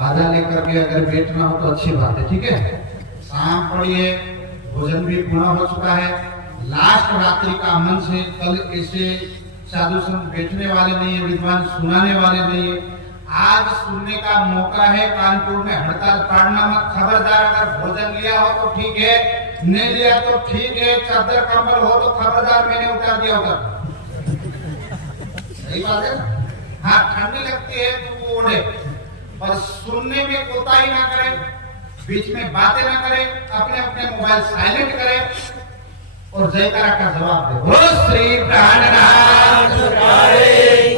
बाधा लेकर के अगर बैठना हो तो अच्छी बात है, ठीक है। शाम पड़िए, भोजन भी पूरा हो चुका है, लास्ट रात्रि का मंच है। कल ऐसे साधु संत बैठने वाले नहीं है, विद्वान सुनाने वाले नहीं है। आज सुनने का मौका है। कानपुर में हड़ताल पाड़ना मत, खबरदार। अगर भोजन लिया हो तो ठीक है, नहीं लिया तो ठीक है। चादर कंबल हो तो खबरदार, मैंने उतार दिया होगा। सही बात है। हाँ, ठंडी लगती है तो वो ओढ़े, पर सुनने में कोताही ना करें, बीच में बातें ना करें, अपने अपने मोबाइल साइलेंट करें और जयकारा का जवाब दे। बोलो श्री प्राणनाथ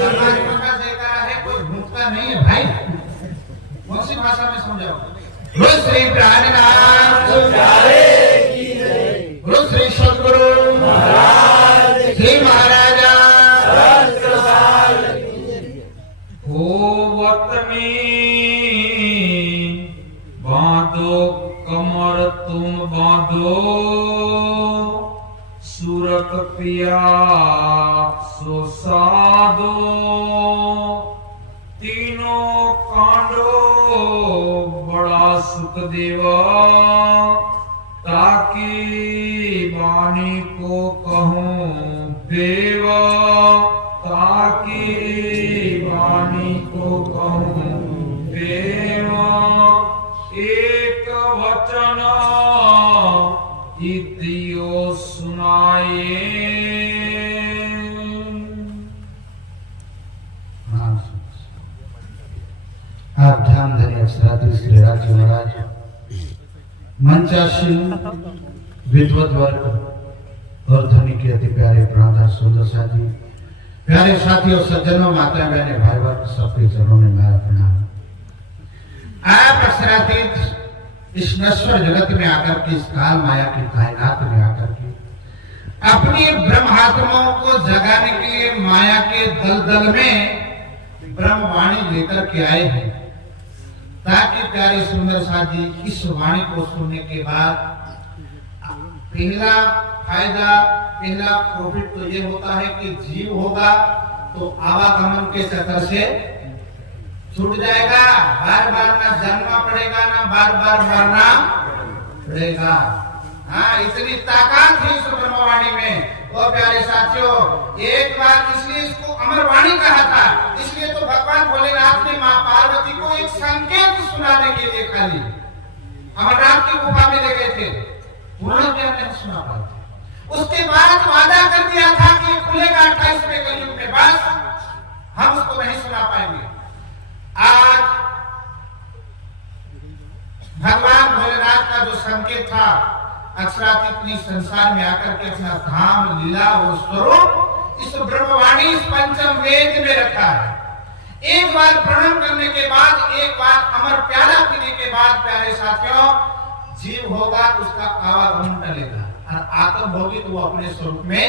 परमात्मा का जयकारा है, कोई भूखता नहीं है भाई। कौन सी भाषा में समझाओ? बोलो श्री प्राणनाथ, बोलो श्री सद्गुरु महाराज, श्री महाराजा। होवत में बांधो कमर तुम बांधो, सूरत पिया सो साधो। तीनों कांडो बड़ा सुख देवा, ताकि वाणी को कहूं देवा, ताकि वाणी को कहूं देवा। एक वचन इतियो सुनाए। आप ध्यान धरे अक्षराधीश श्री राजू महाराज, मंचासीन विद्वत वर्ग और ध्वनि के अति प्यारे प्राणदार सुंदर साथी, प्यारे साथियों, सज्जनों, माता बहने, भाई वर्ग, सबके चरणों में मेरा प्रणाम। आप अक्षरातीत इस नश्वर जगत में आकर के, इस काल माया की कायनात में आकर के अपनी ब्रह्मात्माओं को जगाने के लिए माया के दलदल में ब्रह्मवाणी लेकर के आए हैं, ताकि प्यारे सुंदर साथी इस वाणी को सुनने के बाद पहला फायदा, पहला प्रॉफिट तो ये होता है कि जीव होगा तो आवागमन के चक्कर से छूट जाएगा। बार बार ना जन्मना पड़ेगा, ना बार बार मरना पड़ेगा। हाँ, इतनी ताकत है इस ब्रह्मवाणी में। तो प्यारे साथियों, एक बार इसलिए इसको अमरवाणी कहा था, इसलिए तो भगवान भोलेनाथ ने माँ पार्वती को एक संकेत सुनाने के लिए खाली अमरनाथ की गुफा में ले गए थे, पूर्ण ज्ञान नहीं सुना पाए। उसके बाद वादा कर दिया था कि खुलेगा 28वें कलयुग में, बस हम उसको नहीं सुना पाएंगे। आज भगवान भोलेनाथ का जो संकेत था, अक्षरातीत संसार में आकर के अपना धाम, लीला और स्वरूप इस ब्रह्मवाणी, इस पंचम वेद में रखा है। एक बार प्रणम करने के बाद, एक बार अमर प्याला पीने के बाद, प्यारे साथियों, जीव होगा उसका आवागमन टलेगा और आत्म होगी तो वो अपने स्वरूप में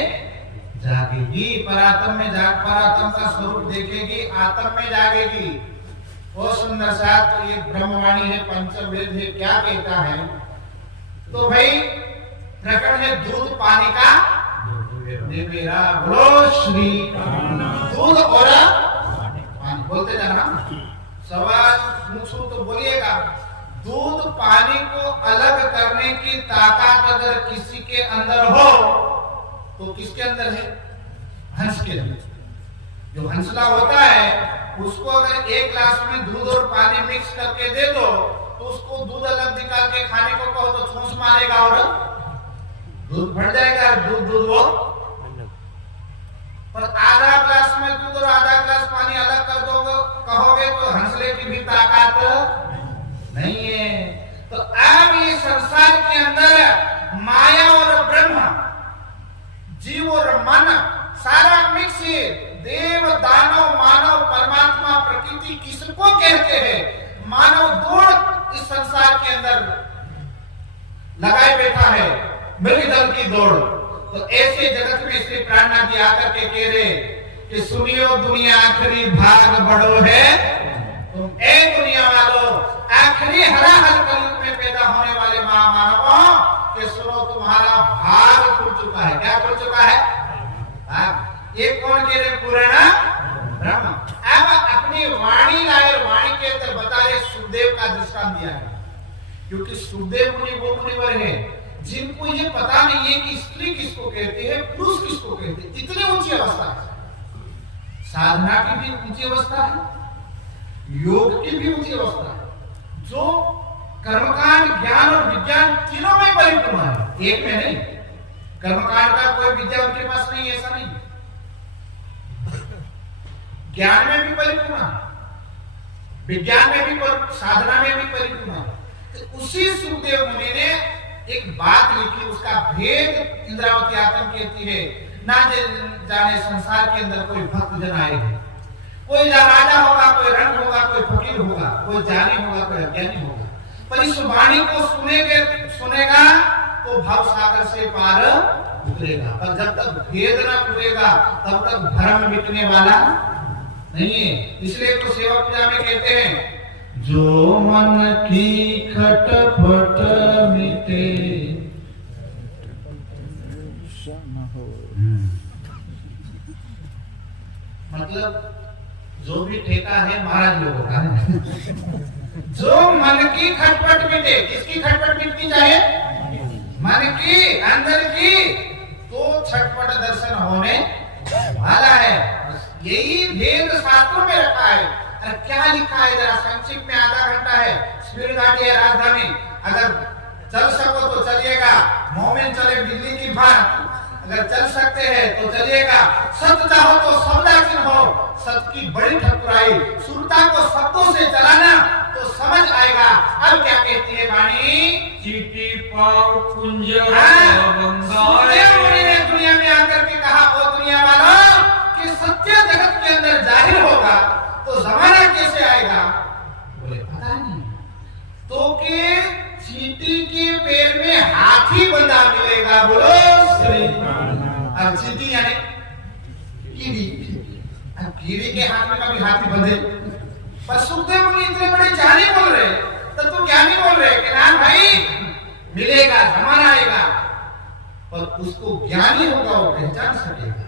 जागेगी। परात्म में परात्म का स्वरूप देखेगी, आत्म में जागेगी। वो सुंदर साथ, तो ये ब्रह्मवाणी है, पंचम वेद है। क्या कहता है? तो भाई प्रकट है दूध पानी का मेरा। बोलो श्री दूध और पानी। बोलते जाना, सवाल पूछूं तो बोलिएगा। दूध पानी को अलग करने की ताकत अगर किसी के अंदर हो तो किसके अंदर है? हंस के अंदर। जो हंसला होता है उसको अगर एक गिलास में दूध और पानी मिक्स करके दे दो तो उसको दूध अलग निकाल के खाने को कहो तो छूस मारेगा और दूध फट जाएगा। दूध वो, पर आधा गिलास में दूध और आधा गिलास पानी अलग कर दोगे कहोगे तो हंसले की भी ताकत नहीं है। तो अब ये संसार के अंदर माया और ब्रह्म, जीव और मन सारा मिक्स है। देव, दानव, मानव, परमात्मा, प्रकृति किसको कहते हैं? मानव दौड़ इस संसार के अंदर लगाए बैठा है, मृगदल की दौड़। तो ऐसे जगत में श्री प्राणनाथ जी आकर के कह रहे कि सुनियो दुनिया आखिरी भाग बड़ो है। तुम ए दुनिया वालों, आखिरी हराहल कलयुग में पैदा होने वाले महामानवों के सुनो, तुम्हारा भाग खुल चुका है। क्या खुल चुका है? भाग। ये कौन कह रहे? पुराना ब्रह्म। अब अपनी वाणी लाए, वाणी के अंदर बता रहे सुखदेव का दृष्टांत दिया है, क्योंकि सुखदेव मुनि वो मुनिवर है जिनको ये पता नहीं है कि स्त्री किसको कहते हैं, पुरुष किसको कहते हैं। इतनी ऊंची अवस्था है। साधना की भी ऊंची अवस्था है, योग की भी ऊंची अवस्था है, जो कर्मकांड, ज्ञान और विज्ञान तीनों में परिपूर्ण है, एक में नहीं। कर्मकांड का कोई विद्या उनके पास नहीं, ऐसा नहीं। ज्ञान में भी परिपूर्ण है, विज्ञान में भी, साधना में भी परिपूर्ण है। तो उसी सुखदेव मुनि ने एक बात लिखी, उसका भेद इंद्रावती आत्म कहती है। ना जाने संसार के अंदर कोई भक्त जन आएगा, कोई राजा होगा, कोई रंग होगा, कोई फकीर होगा, कोई ज्ञानी होगा, कोई अज्ञानी होगा, पर इस वाणी को सुनेगा तो भव सागर से पार उतरेगा। पर जब तक भेद ना खुलेगा तब तक भ्रम मिटने वाला नहीं है। इसलिए तो सेवा पूजा में कहते हैं, जो मन की खटपट मिटे। मतलब जो भी ठेका है महाराज लोगों का है। जो मन की खटपट मिटे, किसकी खटपट मिटनी चाहिए? मन की, अंदर की, तो छटपट दर्शन होने वाला है। यही भेद शास्त्रों में रखा है। अरे क्या लिखा है जरा संक्षिप्त में, आधा घंटा है। स्पिरिट घाटी है राजधानी, अगर चल सको तो चलिएगा, मोमिन चले बिजली की भांति। अगर चल सकते हैं तो चलिएगा। सत्य चाहो तो शब्दाचीन हो, सत्य की बड़ी ठकुराई, सुरता को शब्दों से चलाना तो समझ आएगा। अब क्या कहती है वाणी? चीटी पाव कुंजर सुखदेव मुनि ने दुनिया में आकर के कहा, ओ दुनिया वालों, कि सत्य जगत के अंदर जाहिर होगा तो जमाना कैसे आएगा? बोले पता नहीं। तो के चींटी के पैर में हाथी बंधा मिलेगा। बोलो श्री। अब चींटी यानी कीड़ी, अब कीड़ी के हाथ में कभी हाथी बंधे? पर सुखदेव मुनि इतने बड़े ज्ञानी बोल रहे, तो तू ज्ञानी बोल रहे कि ना भाई मिलेगा, जमाना आएगा। पर उसको ज्ञानी होगा वो पहचान सकेगा,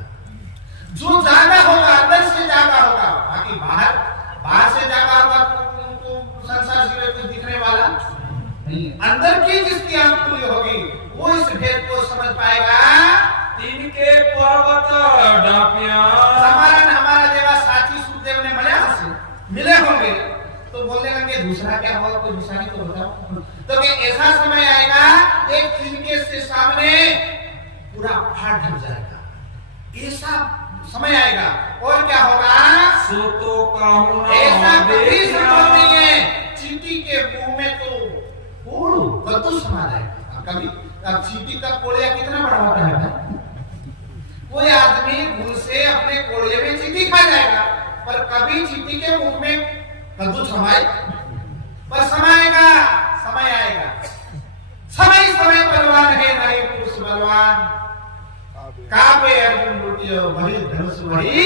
जो जागा होगा, अंदर से जागा होगा। बाकी बाहर से जागा होगा तो संसार से कुछ दिखने वाला नहीं। अंदर की जिसकी आंख खुली होगी वो इस भेद को समझ पाएगा। तिनके पर्वत डापिया हमारा जेवा साथी सुखदेव ने मिले होंगे तो बोलने लगे दूसरा क्या होगा, कोई निशानी तो बताओ। तो कि ऐसा समय आएगा, एक तिनके से सामने पूरा पहाड़ ढक जाएगा, ऐसा समय आएगा। और क्या होगा? सो तो कहूं ऐसा कभी संभव नहीं है। चींटी के मुंह में तो कोड़ू कद्दू समा जाएगा। कभी अब चींटी का कोड़िया कितना बड़ा होता है? कोई आदमी भूल से अपने कोड़िए में चींटी खा जाएगा, पर कभी चींटी के मुंह में कद्दू समाए? पर समाएगा, समय आएगा। समय समय बलवान है, नहीं पुरुष बलवान। काबे अर्जुन लुटियो वही धनुष वही।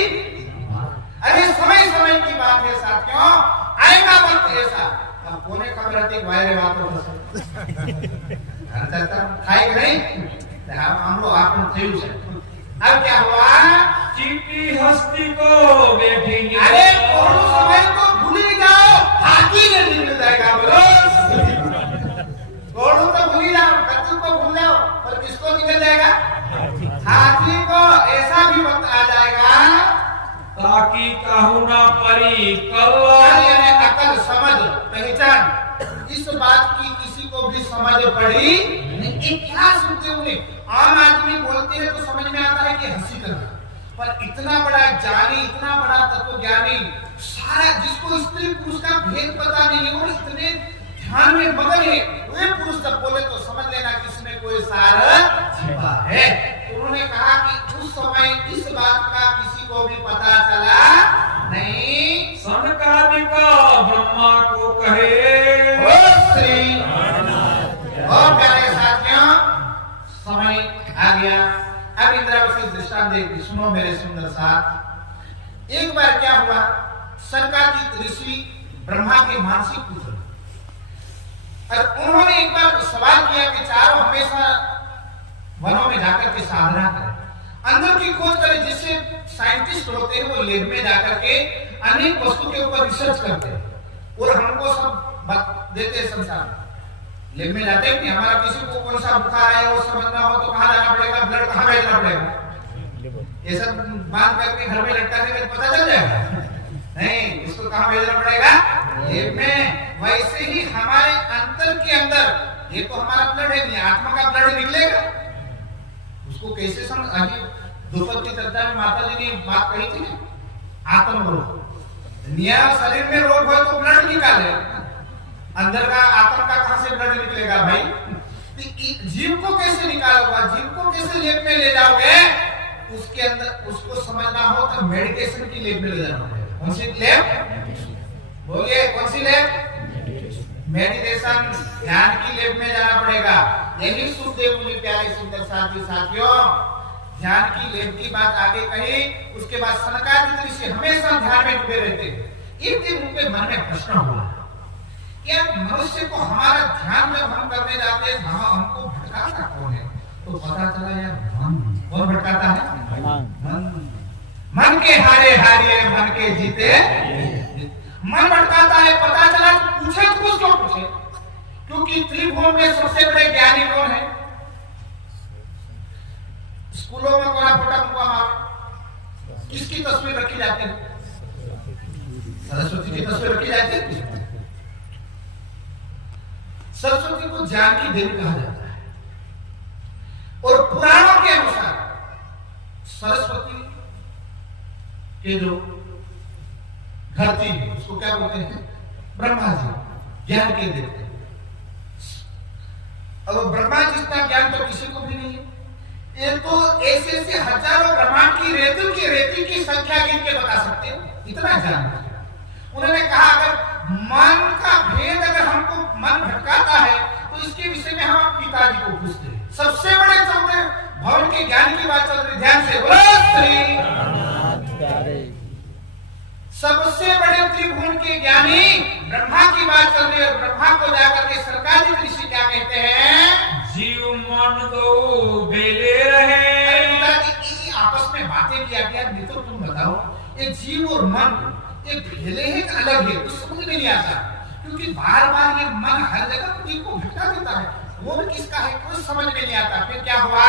अरे समय की बात है साथियों, आएगा वक्त ऐसा। अब कोने खबर रहती वायरे बात हो खाई नहीं हम लोग आप थेलू से। अब क्या हुआ? चींटी हस्ती को बैठी। अरे कोड़ू समय को भूल ही जाओ, हाथी ने निकल जाएगा। बोलो कोड़ू तो भूल ही जाओ, कद्दू को भूल जाओ, पर किसको निकल जाएगा? हाथी को। ऐसा भी वक्त आ जाएगा ताकि कहूं ना परी कल। यानी अकल, समझ, पहचान, इस बात की किसी को भी समझ पड़ी नहीं। क्या सुनते हुए आम आदमी बोलते हैं तो समझ में आता है कि हंसी करना, पर इतना बड़ा ज्ञानी, इतना बड़ा तत्वज्ञानी, सारा जिसको स्त्री पुरुष का भेद पता नहीं है, वो इतने ध्यान में मगन है, वे पुरुष जब बोले तो समझ लेना किसमें कोई सार छिपा है। उन्होंने कहा कि उस समय इस बात का किसी को भी पता चला नहीं। सनकादिक ब्रह्मा को कहे। ओ श्री। और प्यारे साथियों, समय आ गया। अब इंद्रावती दृष्टांत देखिए, सुनो मेरे सुंदर साथ। एक बार क्या हुआ, सनकादिक ऋषि ब्रह्मा के मानसिक पुत्र, और उन्होंने एक बार सवाल किया कि चारों हमेशा वनों में जाकर के साधना करें, अंदर की खोज करें, जिससे साइंटिस्ट होते हैं वो लैब में जाकर के अनेक वस्तु के ऊपर रिसर्च करते हैं, और हमको सब देते हैं संसार में। लेब में जाते हैं कि हमारा किसी को कौन सा बुखार है वो समझना हो तो कहाँ जाना पड़ेगा, ब्लड कहाँ भेजना पड़ेगा, ये सब बांध करके घर में लटका देंगे तो पता चल जाएगा नहीं, इसको कहाँ भेजना पड़ेगा, लेब में। वैसे ही हमारे अंतर के अंदर ये तो हमारा ब्लड है, नहीं आत्मा का ब्लड निकलेगा, उसको कैसे समझ। अभी दोपहर की चर्चा में माता जी ने बात कही थी, आत्म रोग, शरीर में रोग हो तो ब्लड निकाले, अंदर का आत्मा का कहां से ब्लड निकलेगा भाई। जीव को कैसे निकालोगे, जीव को कैसे लेब में ले जाओगे, उसके अंदर उसको समझना हो तो मेडिटेशन की लेब में ले जाना पड़ेगा। कौन सी लेब बोलिए, कौन सी लेब, मेडिटेशन ध्यान की लेब में जाना पड़ेगा। यही सुखदेव मुनि प्यारे सुंदर साथी साथियों ध्यान की लेब की बात आगे कही। उसके बाद सनकादिक ऋषि हमेशा ध्यान में डूबे रहते हैं। एक दिन उनके मन में प्रश्न हुआ, क्या मनुष्य को हमारा ध्यान जब हम करने जाते हैं हमको भटकाता कौन है, तो पता चला यार मन। कौन भटकाता है, मन। मन के हारे हारिए मन के जीते, मन भटकाता है। पता चला, पूछे तो क्यों पूछे, क्योंकि त्रिभुवन में सबसे बड़े ज्ञानी कौन है। स्कूलों में कोना फोटा मुका मार, किसकी तस्वीर रखी जाती है, सरस्वती की तस्वीर रखी जाती है। सरस्वती को ज्ञान की देवी कहा जाता है और पुराणों के अनुसार सरस्वती के जो घर थी उसको क्या बोलते हैं, ब्रह्मा जी, ज्ञान के देवते। अब ब्रह्मा जितना ज्ञान तो किसी को भी नहीं है। ये तो ऐसे ऐसे हजारों ब्रह्मांड की रेती की संख्या गिन के बता सकते हैं, इतना ज्ञान है। उन्होंने कहा अगर मन का भेद अगर हमको मन भटकाता है तो इसके विषय में हम पिताजी को पूछते हैं। सबसे बड़े चलते भवन के ज्ञान की बात चल रही, ध्यान से सबसे बड़े त्रिभुवन के ज्ञानी ब्रह्मा की बात चल रही है। ब्रह्मा को जाकर के सरकारी ऋषि क्या कहते हैं, जीव मन दो बेले रहे। आपस में बातें किया गया, नहीं तो तुम बताओ ये जीव और मन ये भेले है कि अलग है, कुछ समझ में नहीं आता, क्योंकि बार बार ये मन हर जगह दिल को भटका देता है। वो किसका है कुछ समझ में नहीं आता। फिर क्या हुआ,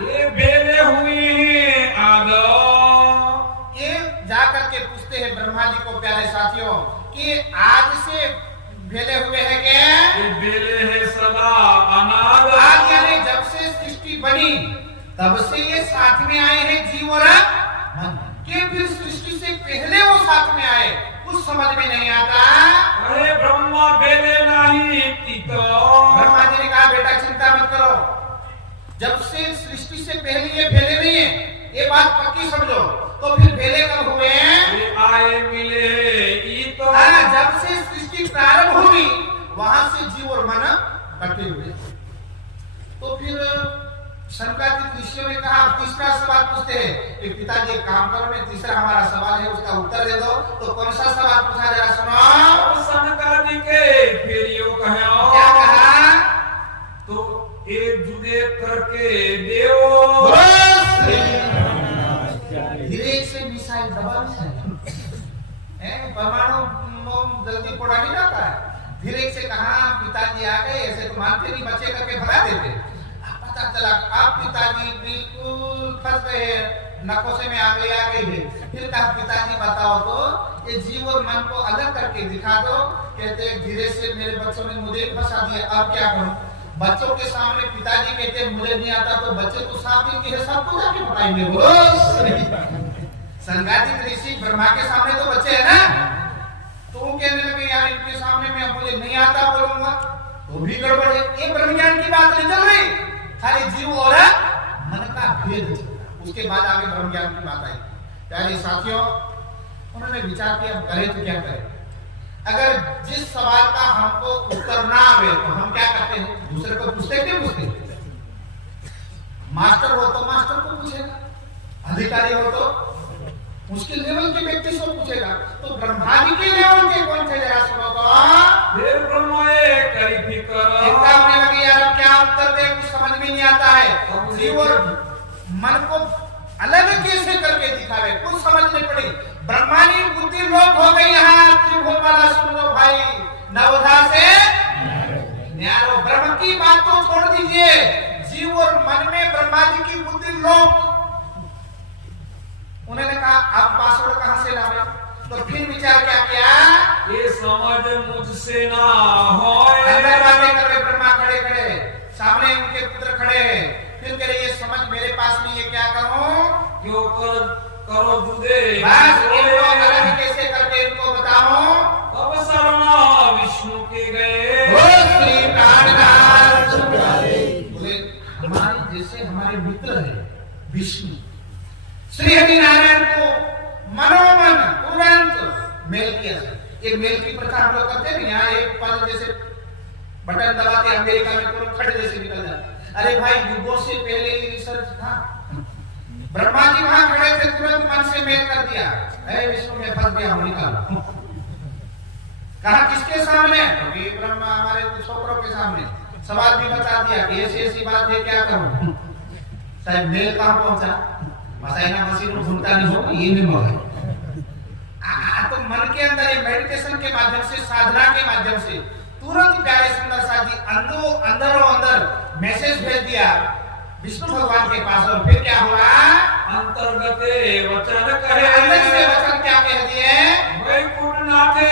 ये बेले हुई है आदो। ये जाकर के पूछते हैं ब्रह्मा जी को, प्यारे साथियों, कि आज से भेले हुए है क्या, ये बेले है सदा अनाद। आज यानी जब से सृष्टि बनी तब से ये साथ में आए हैं जीव और मन के, फिर सृष्टि से पहले वो साथ में आए, कुछ समझ में नहीं आता। अरे ब्रह्मा बेले नहीं तीतो। ब्रह्मा जी ने कहा बेटा चिंता मत करो, जब से सृष्टि से पहले ये भेले नहीं है, ये बात पक्की समझो। तो फिर भेले कब हुए, ये आए मिले तो। जब से सृष्टि प्रारंभ हुई वहां से जीव और मन कटे हुए। तो फिर शंकराचार्य ऋषियों ने कहा तीसरा सवाल पूछते हैं कि पिताजी एक काम करो, मैं तीसरा हमारा सवाल है उसका उत्तर दे दो। तो कौन सा सवाल पूछा, जरा सुनो। शंकराचार्य के फिर यो कहो, क्या कहा, तो एक जुदे करके देव। धीरे से मिसाइल दबा है, परमाणु जल्दी फोड़ा नहीं जाता है। धीरे से कहा पिताजी आ गए, ऐसे तो मानते नहीं, बच्चे करके भगा देते। पता चला आप पिताजी बिल्कुल फंस गए, नकोशे में आगे आ गई है। फिर कहा पिताजी बताओ तो ये जीव और मन को अलग करके दिखा दो। कहते धीरे से मेरे बच्चों ने मुझे फंसा दिया, अब क्या करूं। बच्चों के सामने पिताजी कहते मुझे नहीं आता, तो बच्चे तो साफ ही है, सबको जाके बताएंगे। संगादिक ऋषि ब्रह्मा के सामने तो बच्चे है ना, तो वो कहने लगे यार इनके सामने मैं मुझे नहीं आता बोलूंगा तो भी गड़बड़ है। ये ब्रह्म ज्ञान की बात नहीं चल रही, खाली जीव और मन का भेद। उसके बाद आगे ब्रह्म ज्ञान की बात आई। प्यारे साथियों, उन्होंने विचार किया करें तो क्या करें। अगर जिस सवाल का हमको उत्तर ना आवे तो हम क्या करते हैं, दूसरे को पूछते क्यों पूछते। मास्टर हो तो मास्टर को पूछेगा, अधिकारी हो तो उसके लेवल के व्यक्ति से पूछेगा। तो ब्रह्मा जी के लेवल के कौन थे, जरा सुनो तो। फिर ब्रह्मा करी फिकर होने लगी, यार क्या उत्तर दे, कुछ समझ में नहीं आता है। जीव और मन को अलग कैसे करके दिखावे, कुछ समझ नहीं पड़ी। ब्रह्मानी बुद्धि लोप हो गई। यहाँ त्रिभुवन वाला सुन लो भाई, नवधा से न्यारो। ब्रह्म की बात तो छोड़ दीजिए, जीव और मन में ब्रह्मा जी की बुद्धि लोक। उन्होंने कहा आप पासवर्ड कहां से लावे? तो फिर विचार क्या किया? ये समझ मुझसे ना होए। अंदर बातें कर रहे ब्रह्मा खड़े खड़े, सामने उनके पुत्र खड़े हैं। फिर कह रहे ये समझ मेरे पास नहीं है, क्या करूं? क्यों करो जुदे बस इनको अलग कैसे करके इनको बताओ। अब शरणा विष्णु के गए। ओ श्री प्राणनाथ बोले हमारे जैसे हमारे मित्र है विष्णु, श्री हरि नारायण को मनोमन तुरंत मेल किया। एक मेल की प्रथा हम लोग करते हैं, यहाँ एक पल जैसे बटन दबाते अमेरिका में तुरंत खड़े जैसे निकल जाते। अरे भाई युगों से पहले ये रिसर्च था। ब्रह्मा जी वहां खड़े थे, तुरंत मन से मेल कर दिया, अरे विष्णु में फंस गया हूं, निकालो। कहा किसके सामने? क्योंकि ब्रह्मा हमारे छोकरों के सामने सवाल भी बता दिया कि ऐसी बात है, क्या करूं? साहब मेल कहां पहुंचा? मसाइना मशीन ढूंढता नहीं हो, ये नहीं होगा। तो मन के अंदर ये मेडिटेशन के माध्यम से, साधना के माध्यम से तुरंत प्यारे सुंदर साथी अंदरों अंदर मैसेज भेज दिया विष्णु भगवान के पास। और फिर क्या हुआ? अंतर्गते वचन कहे। अंदर से वचन क्या कह दिए? वैकुंठ नाथे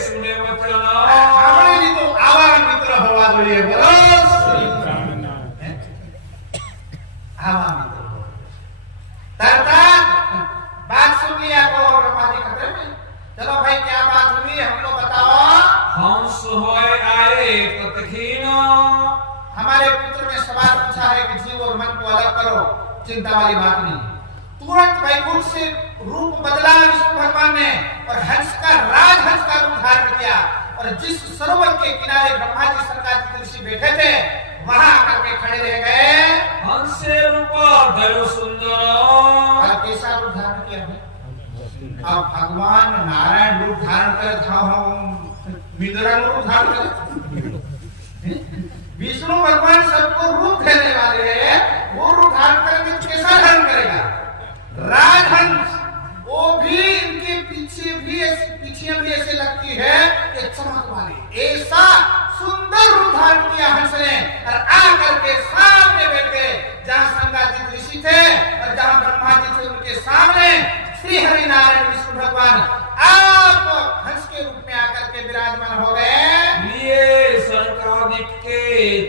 सुने वचन। हमने भी तो आवाज मित्र भवा बोलिए, बोलो श्री प्राणनाथ। आवाज मित्र तरतात बात सुन लिया को ब्रह्मा जी खतरे में। चलो भाई क्या बात हुई हमको बताओ। हंस होए आए ततखीन। हमारे पुत्र ने सवाल पूछा है कि जीव और मन को अलग करो, चिंता वाली बात नहीं। तुरंत वैकुंठ से रूप बदला विष्णु भगवान ने और हंस का राजहंस का रूप धारण किया। और जिस सरोवर के किनारे ब्रह्मा जी सनकादिक ऋषि बैठे थे वहां आकर के खड़े रह गए। हंसे रूप दयो सुंदर। और कैसा रूप धारण किया है? अब भगवान नारायण रूप धारण कर था, मिंद्रा रूप धारण कर। विष्णु भगवान सबको रूप देने वाले हैं, वो रूप धारण करके कैसा धारण करेगा? राजहंस, वो भी इनके पीछे भी ऐसे लगती है कि चमक वाली। ऐसा सुंदर रूप धारण किया हंस ने और आकर के सामने बैठ गए जहां सनकादिक ऋषि थे और जहां ब्रह्मा जी थे उनके सामने श्री हरि नारायण विष्णु भगवान आप हंस के रूप में आकर के विराजमान हो गए। लिए सनकादिक के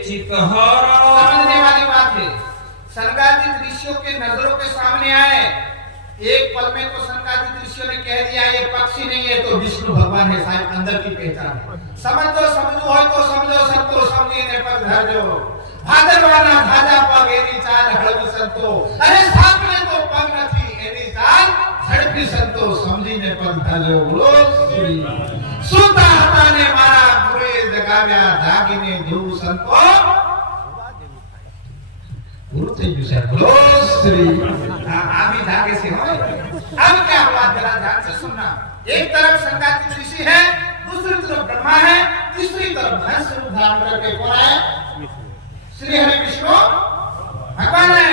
चितहर। समझने वाली बात है, सनकादिक ऋषियों के नजरों के सामने आए। एक पल में तो सनकादिक ऋषियों ने कह दिया ये पक्षी नहीं है तो विष्णु भगवान है, साहब अंदर की पहचान है। समझो हो तो समझो, संतो समझीने पर धरजो। भादरवाना धाजा पग एनी चाल हड़वी संतो। अरे सामने तो पग नहीं एनी चाल झड़पी संतो समझीने पर धरजो। बोलो श्री सुता हताने मारा बुरे जगाव्या जागीने ध्रुव संतो। गुरु तेजु से बोलो श्री। अभी धागे से हो। अब क्या हुआ जरा ध्यान से सुनना। एक तरफ सनकादिक ऋषि है, दूसरी तरफ ब्रह्मा है, तीसरी तरफ हंस रूप धारण करके कौन है? श्री हरि विष्णु भगवान है।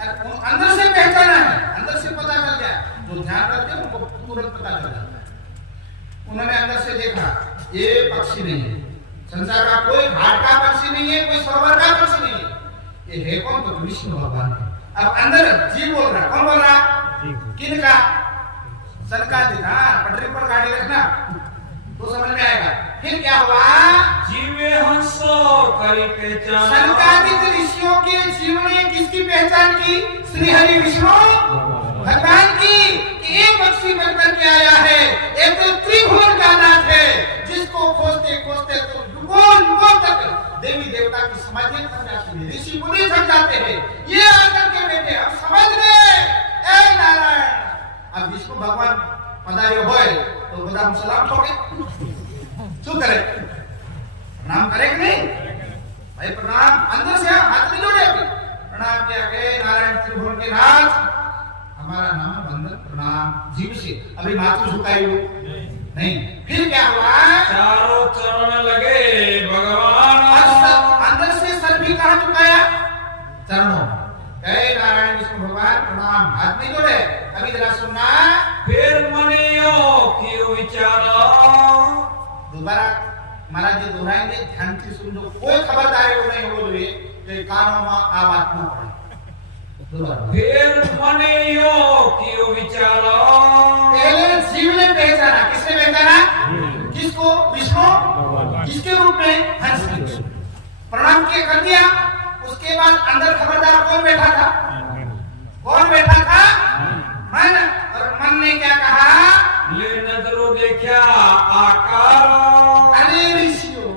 अंदर से पहचाना है, अंदर से पता चल गया। जो ध्यान रखते हैं उनको तुरंत पता चल जाता है। उन्होंने अंदर से देखा ये पक्षी नहीं है, संसार का कोई घाट का पक्षी नहीं है, कोई सरोवर का पक्षी नहीं है। ये है कौन? तो विष्णु भगवान है। अब अंदर जी बोल रहा, कौन बोल रहा? किनका? सनकादिक। हाँ, पटरी पर गाड़ी रखना तो समझ में आएगा। फिर क्या हुआ? जीवे हंसो करी पहचान। सनकादिक ऋषियों के जीव ने किसकी पहचान की? श्री हरि विष्णु भगवान की। एक पक्षी बनकर के आया है, एक तो त्रिभुवन का नाथ है जिसको खोजते खोजते तो युगों तक देवी देवता की समाधि थक जाती है, ऋषि मुनि थक जाते हैं। ये आकर के बैठे, अब समझ गए ए नारायण। अब विष्णु भगवान पधारे होए तो बदाम सलाम ठोके। शू करे? प्रणाम करे कि नहीं? भाई प्रणाम अंदर से हाथ नहीं जोड़े। प्रणाम किया गए नारायण त्रिभुवन के नाथ, हमारा नाम बंधन प्रणाम। जीव से अभी माथु झुकाई हो नहीं। फिर क्या हुआ? चारों चरण लगे भगवान। अंदर से सर भी कहां झुकाया? चरणों। हे नारायण विष्णु भगवान प्रणाम, हाथ नहीं जोड़े। अभी जरा सुनना। फिर मनियो क्यों विचारा। दोबारा महाराज जी दोहराएंगे, ध्यान से सुन लो, कोई खबरदारी वो नहीं बोलवे कि कानों में आ बात न पड़े। फिर मने यो कियो विचारो, पहले जीव ने पहचाना, किसने पहचाना? किसको? विष्णु, किसके रूप में? हंस। प्रणाम के कर दिया। उसके बाद अंदर खबरदार कौन बैठा था? कौन बैठा था? मन। और मन ने क्या कहा? ले नजरों देखा आकार, अरे ऋषियों,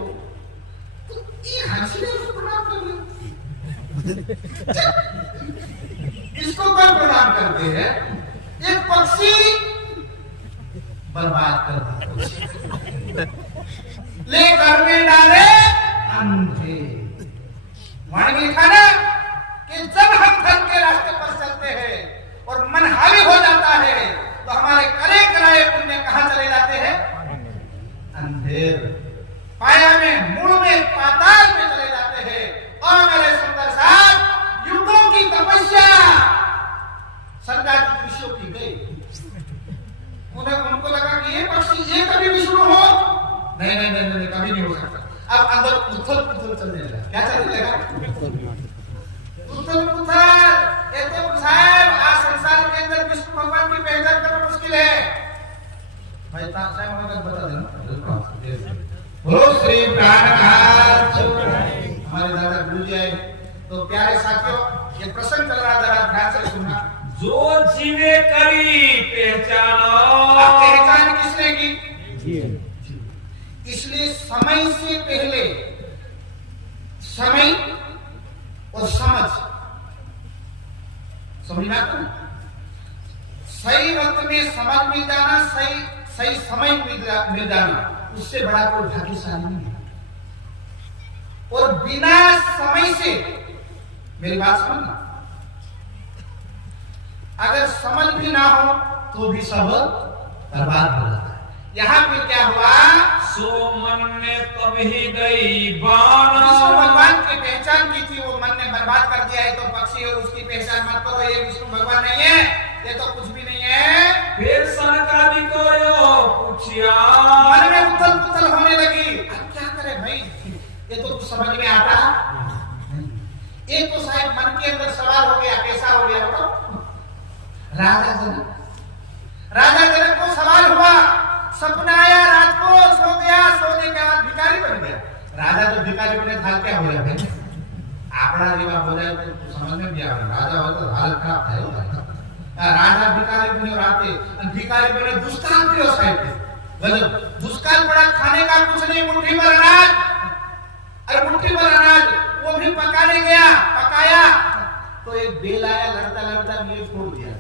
तो ये हंसी ने उसको प्रणाम कर लिया। इसको कौन प्रणाम करते हैं? एक पक्षी बर्बाद कर दिया, ले घर में डाले अंधे। वहां लिखा ना कि जब हम धर्म के रास्ते पर चलते हैं और मन हावी हो जाता है तो हमारे करे कराए पुण्य कहां चले जाते हैं? अंधेर, पाया में, मूल में, पाताल में चले जाते हैं। और मेरे सुंदर साथ, युगों की तपस्या सरकार की ऋषियों की गई। उनको लगा कि ये पक्षी ये कभी विष्णु हो? नहीं नहीं नहीं नहीं, कभी नहीं हो सकता। अब अंदर उथल पुथल चलने लगा। क्या चलने लगा? उथल पुथल। ये तो साहब आज संसार के अंदर विष्णु भगवान की पहचान करना मुश्किल है। भाई साहब हमें बता देना। बोलो श्री प्राणनाथ। हमारे दादा गुरु जी आए। तो प्यारे साथियों, ये प्रसंग चल रहा, जरा ध्यान से सुनना। जो जीवे करी पहचानो, पहचान किसने की? इसलिए समय से पहले समय और समझ, समझ में आता? सही वक्त में समझ मिल जाना, सही समय मिल जाना, उससे बड़ा कोई भाग्यशाली नहीं है। और बिना समय से, मेरी बात समझना, अगर समझ भी ना हो तो भी सब बर्बाद हो जाता है। यहाँ पे क्या हुआ? सो मन ने तभी गई बाण, विष्णु भगवान की पहचान की थी, वो मन ने बर्बाद कर दिया है। तो पक्षी और उसकी पहचान मत करो, ये विष्णु भगवान नहीं है, ये तो कुछ भी नहीं है। फिर सनकादि को पूछिया, मन में उथल पुथल होने लगी। अब क्या करे भाई, ये तो कुछ समझ में आता। ये तो शायद मन के अंदर सवाल हो गया, कैसा हो गया बताओ? राजा जनक को सवाल हुआ, सपना आया, रात को सो गया, सोने के बाद भिखारी बन गया। राजा तो भिखारी बने हाल क्या हो जाए? आपड़ा जीवा हो जाए तो समझ में भी आ रहा, राजा हो तो हाल खराब है। राजा भिखारी बने और आते भिखारी बने दुष्काल भी हो सकते। गजब दुष्काल पड़ा, खाने का कुछ नहीं, मुट्ठी भर अनाज। और मुट्ठी भर अनाज वो भी पकाने गया, पकाया तो एक बेल आया, लड़ता लड़ता नीचे छोड़ दिया।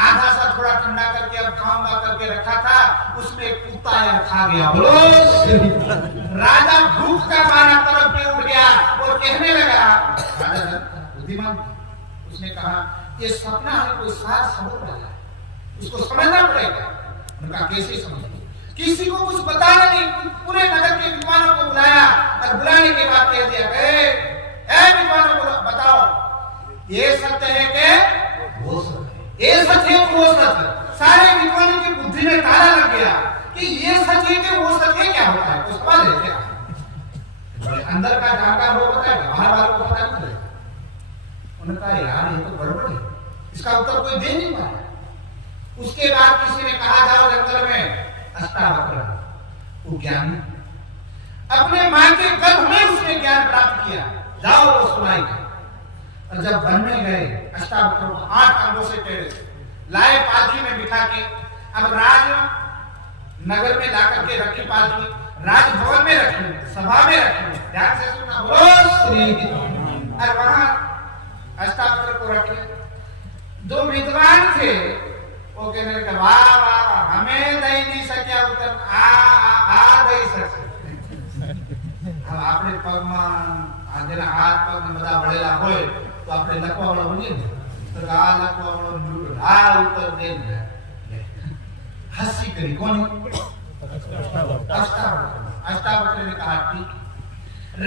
आधा सा थोड़ा ठंडा करके अब खाऊंगा करके रखा था, उसमें एक कुत्ता आया खा गया। बोलो राजा भूख का मारा तरफ पे उठ गया और कहने लगा, राजा बुद्धिमान, उसने कहा ये सपना है, कोई सार समझ रहा है, उसको समझना पड़ेगा। उनका कैसे समझ? किसी को कुछ बताना नहीं, पूरे नगर के विद्वानों को बुलाया और बुलाने के बाद कह दिया, विद्वानों को बताओ ये सत्य है कि वो सत्य? ये सच है वो सच है। सारे विद्वानों की बुद्धि में ताला लग गया कि ये सच है कि वो सच है, क्या होता है? तो सवाल है क्या? अंदर का जानकार वो बताएगा, बाहर वालों को पता नहीं चलेगा। उन्होंने कहा यार ये तो गड़बड़ है, इसका उत्तर कोई दे नहीं पाया। उसके बाद किसी ने कहा जाओ जंगल में अष्टावक्र, वो ज्ञानी, अपने मां के गर्भ में उसने ज्ञान प्राप्त किया, जाओ वो सुनाएगा। और जब वन में गए, अष्टावक्र को 8 अंगों से टेढ़े लाए, पालकी में बिठा के, अब राज नगर में जाकर के रखी पालकी, राजभवन में रखी, सभा में रखी, ध्यान से सुनना, बोलो श्री। और वहां अष्टावक्र को रखे, जो विद्वान थे वो कहने लगे, वाह वाह हमें दई नहीं सकिया उत्तर, आ दई सके। अब આપણે પગમાં આજના હાથ પગ ને બધા વળેલા હોય તો આપણે લખવા વાળો બનીએ ને, તો આ લખવા વાળો જૂઠ આ ઉત્તર દે ને હસી કરી કોની? अष्टावक्र ने कहा ठीक।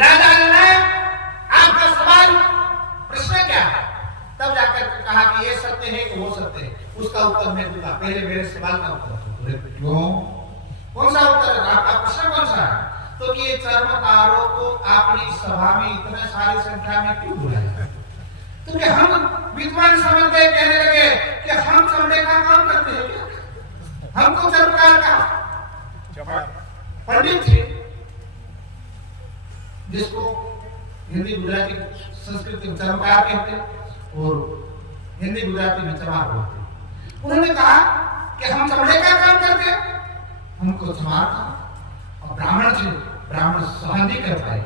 राजा ने आपका सवाल प्रश्न क्या है? तब जाकर कहा कि ये सत्य है कि वो सत्य है, उसका उत्तर मैं दूंगा, पहले मेरे सवाल का उत्तर। क्यों? कौन सा उत्तर है? आपका प्रश्न कौन सा है? तो कि ये चर्मकारों को अपनी सभा में इतने सारी संख्या में क्यों बुलाया? तो कि हम विद्वान समझ गए, कहने लगे कि हम चमड़े का काम करते हैं क्या? हमको चर्मकार का पंडित थे, जिसको हिंदी गुजराती संस्कृत में चर्मकार कहते और हिंदी गुजराती में चमार बोलते। उन्होंने कहा कि हम चमड़े का काम करते हैं, हमको चमार था। और ब्राह्मण थे, ब्राह्मण सहन नहीं कर पाए,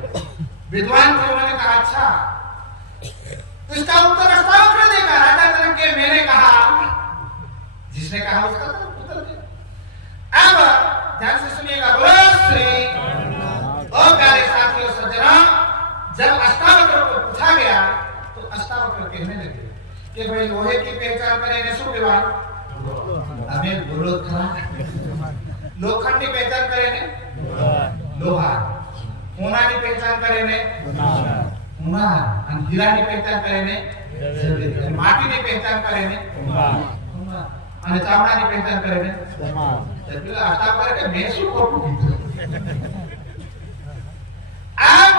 विद्वान थे, उन्होंने कहा अच्छा तो इसका उत्तर अष्टावक्र देगा। राजा जनक के मैंने कहा, जिसने कहा उसका उत्तर दे। अब ध्यान से सुनिएगा, बोलो श्री। और प्यारे साथियों सज्जनों, जब अष्टावक्र को पूछा गया तो अष्टावक्र कहने लगे कि भाई लोहे की पहचान करें शू विवाह हमें बोलो था, लोखंड की पहचान करें लोहा, सोना की पहचान करें ऊना, हीरा की पहचान करें माटी की पहचान करें અને ચામડાની પहचान करें એટલે આશા કરે કે મેં શું ખોટું કીધું। अब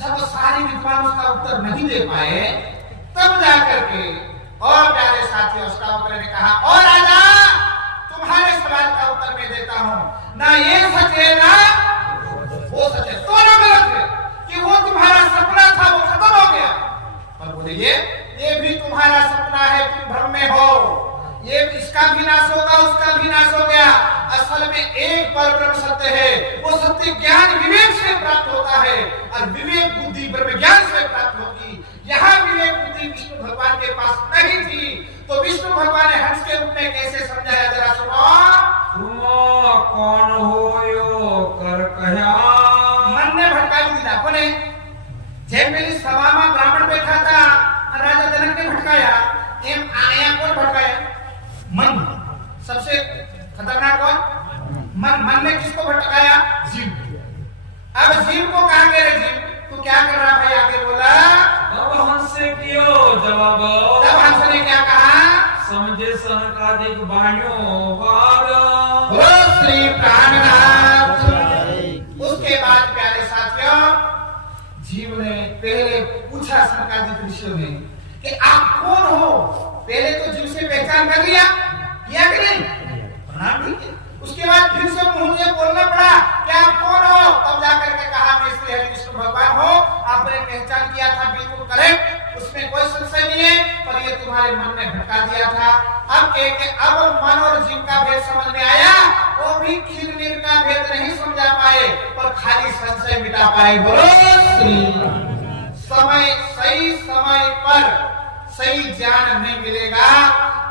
जब सारी विद्वान उसका उत्तर नहीं दे पाए, तब जाकर के और प्यारे साथियों अष्टावक्र ने कहा, और राजा तुम्हारे सवाल का उत्तर मैं देता हूं, ना ये सच है ना वो सच है, दोनों गलत है। कि वो तुम्हारा सपना था वो खत्म हो गया, पर बोले ये भी तुम्हारा सपना है, तुम भ्रम में हो, ये इसका भी नाश होगा उसका भी नाश हो गया। असल में एक परब्रह्म सत्य है, वो सत्य ज्ञान विवेक से प्राप्त होता है और विवेक बुद्धि ब्रह्म ज्ञान से प्राप्त होगी। यहाँ विवेक बुद्धि विष्णु भगवान के पास नहीं थी, तो विष्णु भगवान ने हंस के रूप में कैसे समझाया, जरा सुनो। कौन हो यो कर कह्या, मन ने भटकावी દીધા કોને? જેમ પેલી સભામાં બ્રાહ્મણ બેઠા હતા અને રાજા જનકને ભટકાયા, એમ આયા કોણ ભટકાયા? मन। सबसे खतरनाक कौन? मन। मन ने किसको भटकाया? जीव। अब जीव को कहा गया, जीव तू क्या कर रहा भाई? आगे बोला, तब हंस से क्यों जवाब, तब हंस ने क्या कहा? समझे सनकादिक बाणियों वाल, बोलो श्री प्राणनाथ। उसके बाद प्यारे साथियों, जीव ने पहले पूछा सनकादिक ऋषियों ने कि आप कौन हो? पहले तो जीव से पहचान कर लिया, किया कि नहीं? प्रणाम ठीक है। उसके बाद फिर से मुझे बोलना पड़ा कि आप कौन हो? तब जाकर के कहा मैं श्री हरि विष्णु भगवान हो। आपने पहचान किया था, बिल्कुल करेक्ट, उसमें कोई संशय नहीं है, पर ये तुम्हारे मन ने भटका दिया था। अब अब मन और जीव का भेद समझ में आया, वो भी खीर नीर का भेद नहीं समझा पाए, पर खाली संशय मिटा पाए। बोलो श्री। समय सही समय पर सही ज्ञान नहीं मिलेगा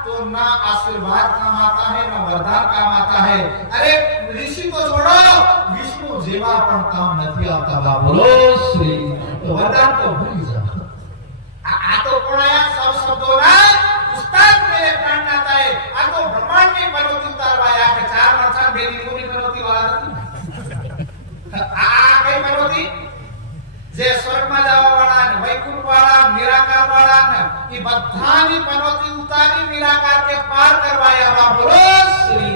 तो ना आशीर्वाद काम आता है ना वरदान काम आता है। अरे ऋषि को छोड़ो, विष्णु जेवा पण काम नहीं आता। बोलो श्री। तो वरदान तो भूल जाओ। आ तो कोण आया? सब शब्दोना उस्ताद मेरे प्राणनाथ है। आ तो ब्रह्मांड में बनोती उतारवाया के चार माणसां बेली कोनी बनोती वाला નથી। आ कई बनोती જે સ્વર્ગમાં જવા વાળા ને વૈકુંઠ વાળા નિરાકાર વાળા ને એ બધાની પનોતી ઉતારી નિરાકાર કે પાર કરવાયા બા। બોલો શ્રી।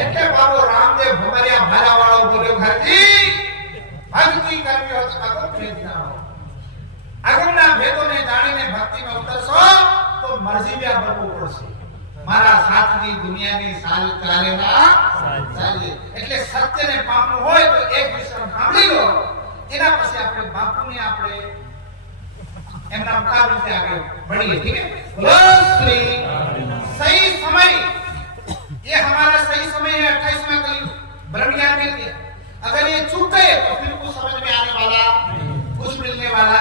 એટલે બાબો રામદેવ ભમરિયા મારા વાળો બોલ્યો, ઘરજી ભક્તિ કરવી હોય તો અગમ ભેદ ના હોય, અગમના ભેદોને જાણીને ભક્તિમાં ઉતરશો તો મરજીવ્યા બનવું પડશે। મારા સાથની દુનિયાની સાલ ચાલે ના ચાલે। એટલે સત્યને પામવું હોય તો એક વિષય સાંભળી લો, એના પછી આપણે બાપુને આપણે એમના મુકાબલે से आगे बढ़िए, ठीक है? बोलो श्री। सही समय, ये हमारा सही समय है 28वां कलयुग, ब्रह्म ज्ञान मिल गया। अगर ये चूक गए तो फिर कुछ समझ में आने वाला, कुछ मिलने वाला,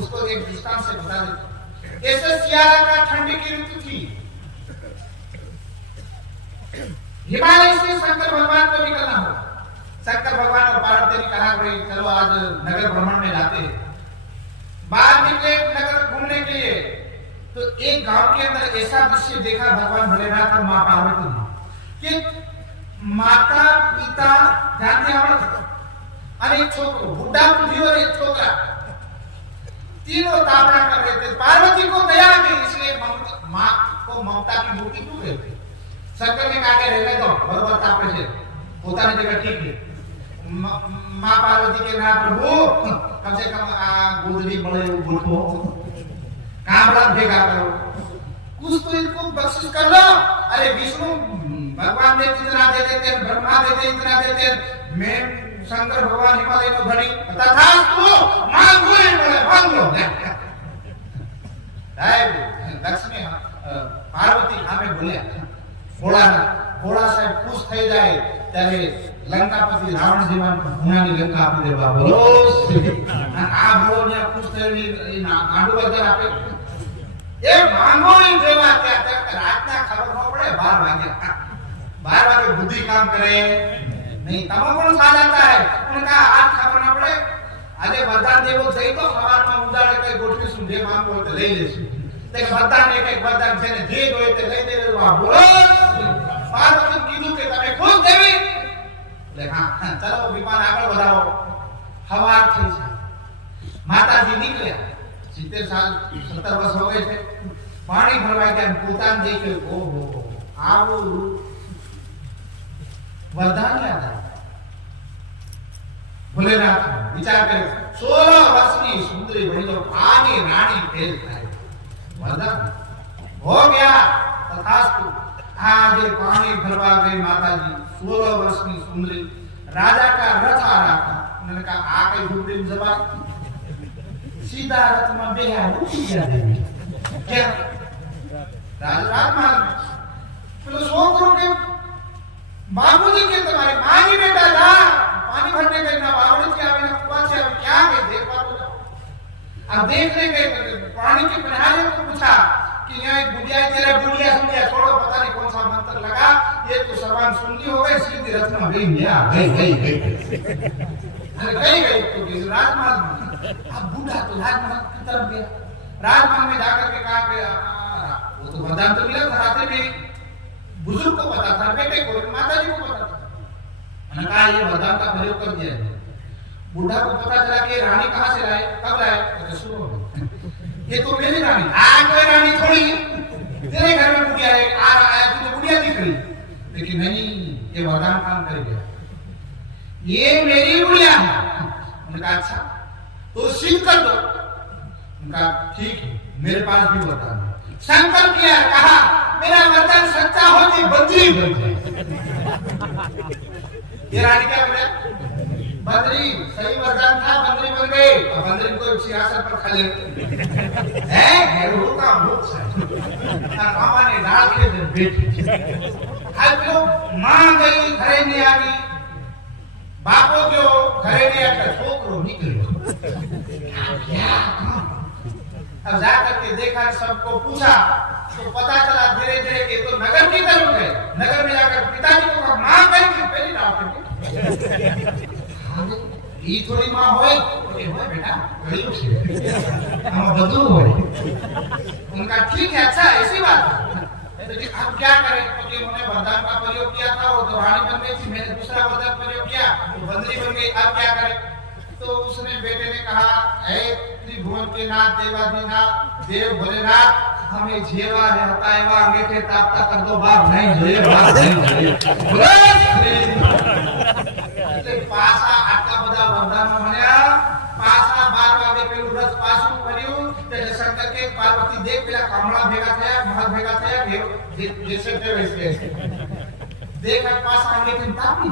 उसको एक दृष्टांत से बता देते। ऐसे सियारा का ठंडी की ऋतु थी, हिमालय से शंकर भगवान को निकलना हो। शंकर भगवान और पार्वती ने कहा भाई चलो आज नगर भ्रमण में जाते हैं। बाहर निकले नगर घूमने के लिए, तो एक गांव के अंदर ऐसा दृश्य देखा भगवान भोलेनाथ और मां पार्वती ने कि माता पिता जानते हैं एक छोकरो, बुढ़ा बुढ़ी और एक छोकरा, तीनों तापना कर रहे थे। पार्वती को दया आ गई, इसलिए मां को ममता की मूर्ति क्यों कहते? शंकर ने कहा रहने दो, बरोबर तापे છે। પોતાની જગ્યા ઠીક है माँ पार्वती के नाम प्रभु कम से कम गोदड़ी बड़े बोलो कामड़ा भेगा करो कुछ तो इनको बख्शिश कर लो। अरे विष्णु भगवान ने जितना दे देते हैं, ब्रह्मा देते इतना देते हैं, मैं शंकर भगवान हिमालय में घड़ी तथा तू मांगो मांग लो। लक्ष्मी पार्वती हमें बोले थोड़ा सा खुश થઈ જાય ત્યારે લંકાપતિ રાવણ જેવા ગુનાની લંકા આપી દેવા બોલો આ બોલો ને ખુશ થઈને ગાંડુ બજાર આપે એ માંગો ઈ દેવા ત્યાં રાતના ખબર ન પડે 12 વાગે बुद्धि काम करे नहीं तमो कोण साथ आता है उनका आज खबर न पड़े આજે વરદાન દેવો થઈ તો સવારમાં ઉડાડે કઈ ગોઠવીશું જે માંગો તે લઈ લેશું તે વરદાન એક વરદાન છે ને જે જોઈએ તે લઈ દેવા બોલો पार्वती कीधु के तमे खुश देवी ले हां चलो विमान आगे बढ़ाओ हवा थी છે માતાજી નીકળ્યા 70 साल 70 વર્ષ हो गए છે પાણી ભરવા ગયા પોતાને દેખ્યો ઓહો આવો વરદાન યાદ ભોલેનાથ વિચાર કરે 16 વર્ષની સુંદરી બની તો આની રાણી ફેલ થાય વરદાન हो गया तथास्तु आज पानी भरवा गई माताजी 16 वर्ष की सुंदरी राजा का रथ आ रहा था उन्होंने कहा आ गई झूठी जवाब सीधा रथ में बेहा उठी गया देवी क्या राजमार्ग फिर छोकरों के बाबूजी के तुम्हारे मां जी बेटा था पानी भरने गए ना बावड़ी के आवे ना कुआं से आवे क्या गए देख बाबू अब देखने गए पानी के प्रहारे को पूछा कि यहाँ एक बुढ़िया तेरा बुढ़िया सुनिया छोड़ो पता नहीं कौन सा मंत्र लगा ये तो सवान सुनती हो गई सीधी रत्न गई गई तो राजमहल अब बूढ़ा तो राजमहल की तरफ गया राजमहल में जाकर के कहा कि वो तो वरदान तो मिला था रात्रि में बुजुर्ग को पता था बेटे को माता जी को पता था मैंने कहा ये वरदान का प्रयोग कर दिया है बूढ़ा को पता चला कि रानी कहाँ से लाए कब लाए तो सुनो ये तो मेरी रानी कोई रानी थोड़ी तेरे घर में बुढ़िया है आ रहा है तुझे बुढ़िया दिख रही लेकिन नहीं ये वरदान काम कर गया ये मेरी बुढ़िया है उनका अच्छा तो सिद्ध कर दो उनका ठीक है मेरे पास भी वरदान है संकल्प किया कहा मेरा वरदान सच्चा हो तो बद्री बन जाए ये रानी क्या बोला बंदरी सही वरदान था बंदरी बन गई और बंदरी को सिंहासन पर खा ले हैं हेरो का मुख है मामा ने डाल के बेटी आज लोग मां गई घरे नहीं आ गई बापो क्यों घरे नहीं आकर छोकरो निकलो क्या अब जाकर के देखा सबको पूछा तो पता चला धीरे धीरे कि तो नगर की तरफ गए नगर में जाकर पिताजी को कहा मां गई पहली डाल के ई थोड़ी मां होए के होए बेटा गई से हम बदू होए उनका ठीक है अच्छा ऐसी बात है तो अब क्या करें क्योंकि उन्होंने वरदान का प्रयोग किया था वो तो रानी बन गई थी मैंने दूसरा वरदान प्रयोग किया वो बंदरी बन गई अब क्या करें तो उसने बेटे ने कहा हे त्रिभुवन के नाथ देवाधिनाथ देव भोलेनाथ हमें जेवा रहता है वा अंगेठे तापता कर दो बाप नहीं જોઈએ बाप नहीं જોઈએ એટલે પાસા આટલા બધા વરદાનો મળ્યા પાસા 12 વાગે પેલું રથ પાછું કર્યું એટલે શંકર કે પાર્વતી દેખ પેલા કામળા ભેગા થયા મહા ભેગા થયા જેસે તે વૈસે देख पास आगे के तापी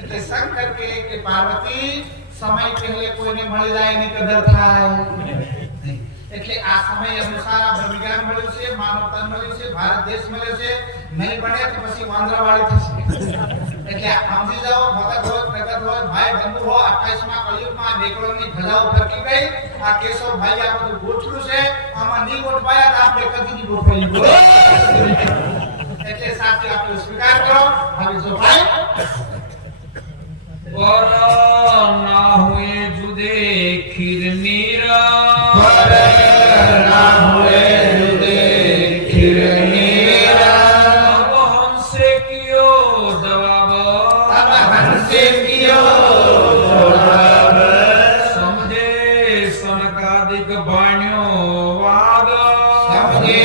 એટલે શંકર કે પાર્વતી સમય પહેલે કોઈને મળી જાય ની કદર થાય એટલે આ સમય અનુસાર આ વિજ્ઞાન મળ્યું છે માનવ તન મળ્યું છે ભારત દેશ મળ્યો છે નહીં બને તો પછી વાંદરાવાળી થશે એટલે સમજી જાઓ ભગત હોય પ્રગટ હોય ભાઈ બંધુ હોય 28માં કળિયુગમાં નેકળોની ધજાઓ ફરકી ગઈ આ કેશવ ભાઈ આ બધું ગોઠવું છે આમાં ની ગોઠવાયા તો આપણે કદી ની ગોઠવાઈ એટલે સાથે આપણે સ્વીકાર કરો હવે જો ભાઈ पर ना हुए जुदे खिरनीरा पर ना हुए जुदे खिरनीरा अब हमसे कियो जवाब अब हमसे कियो जवाब समझे सनकादिक बाण्यो वाद समझे